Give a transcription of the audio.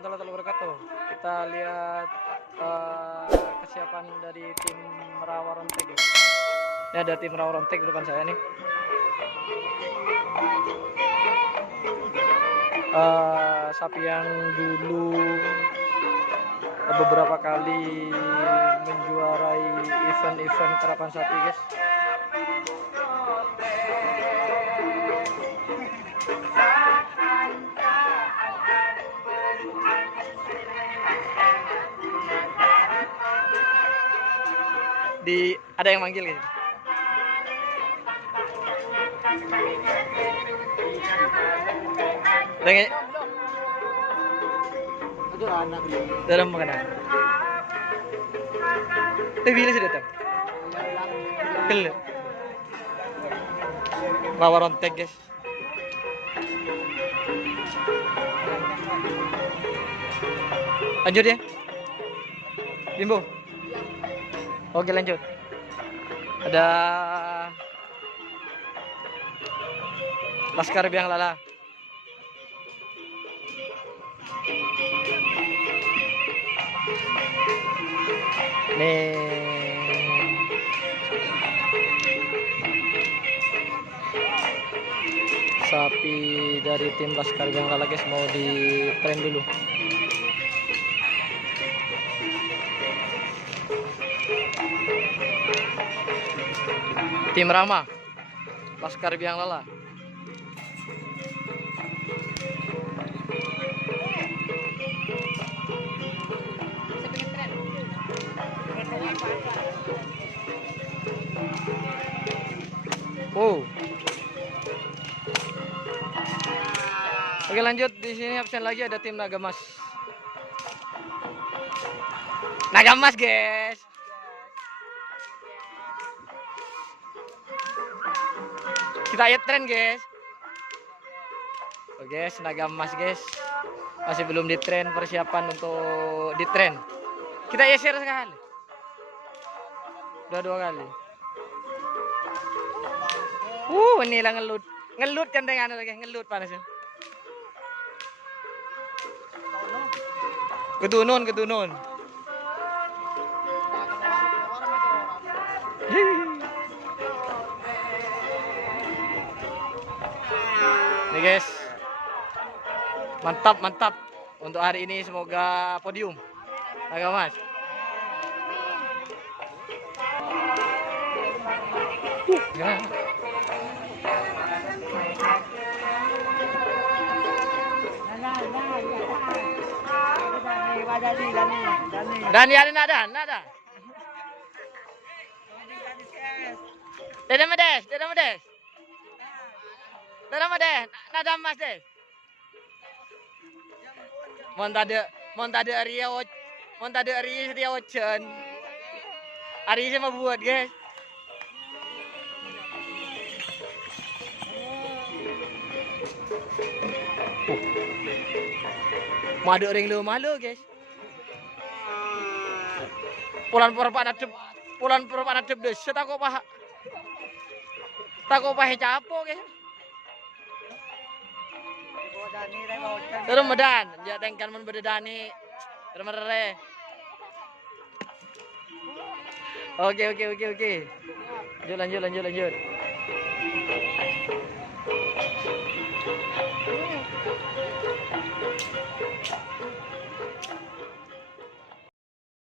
warahmatullahi wabarakatuh. Kita lihat kesiapan dari tim Rawa Rontek ya. Ini ada tim Rawa Rontek di depan saya nih. Sapi yang dulu beberapa kali menjuarai event-event karapan sapi, guys. Ada yang manggil gitu. Dalam makanan. Tapi sih datang. Kel. Rawa Rontek, guys. Lanjut ya. Bimbo. Oke, lanjut. Ada Laskar Biang Lala. Nih. Sapi dari tim Laskar Biang Lala, guys, mau di tren dulu. Tim Rama, Laskar Biang Lala. Oh. Oke, lanjut. Di sini absen lagi ada tim Nagamas. Nagamas, guys. Kita lihat tren, guys. Oke, guys, Nagamas, guys. Masih belum di tren, persiapan untuk di tren. Kita share sekali. Udah 2 kali. Inilah ngelut. Ngelut kan dengan lagi, ngelut panasnya. Ketunun. Nih, guys. Mantap untuk hari ini, semoga podium. Nagamas. Dani ada. Tidak medes. Nada mas deh. Montade Ria Ocean. Hari ini mau buat, guys. Madu ring lu malu, guys. Pulan perempuan adep deh. Tako pah capo, guys. Terus medan, jatengkan men bedani. Terus Oke. Lanjut.